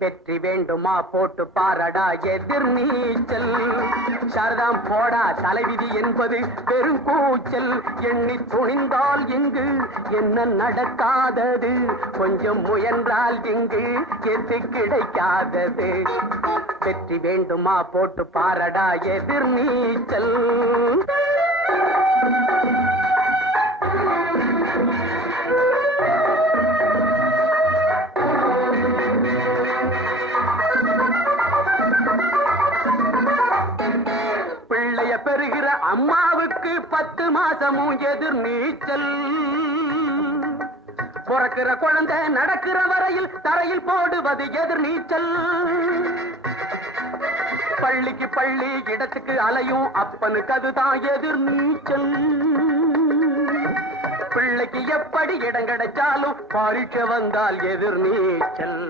வெற்றி வேண்டுமா போட்டு பாரடா எதிர் நீச்சல். சாரதாம் போடா தலைவிதி என்பது பெரும் கூச்சல். எண்ணி துணிந்தால் இங்கு என்ன நடக்காதது, கொஞ்சம் முயன்றால் இங்கு எது கிடைக்காதது. வெற்றி வேண்டுமா போட்டு பாரடா எதிர் நீச்சல். பிள்ளைய பெறுகிற அம்மாவுக்கு 10 மாசமும் எதிர் நீச்சல். பிறக்கிற குழந்தை நடக்கிற வரையில் தரையில் போடுவது எதிர் நீச்சல். பள்ளிக்கு பள்ளி இடத்துக்கு அலையும் அப்பனுக்கு அதுதான் எதிர் நீச்சல். பிள்ளைக்கு எப்படி இடம் கிடைச்சாலும் பரீட்சை வந்தால் எதிர் நீச்சல்.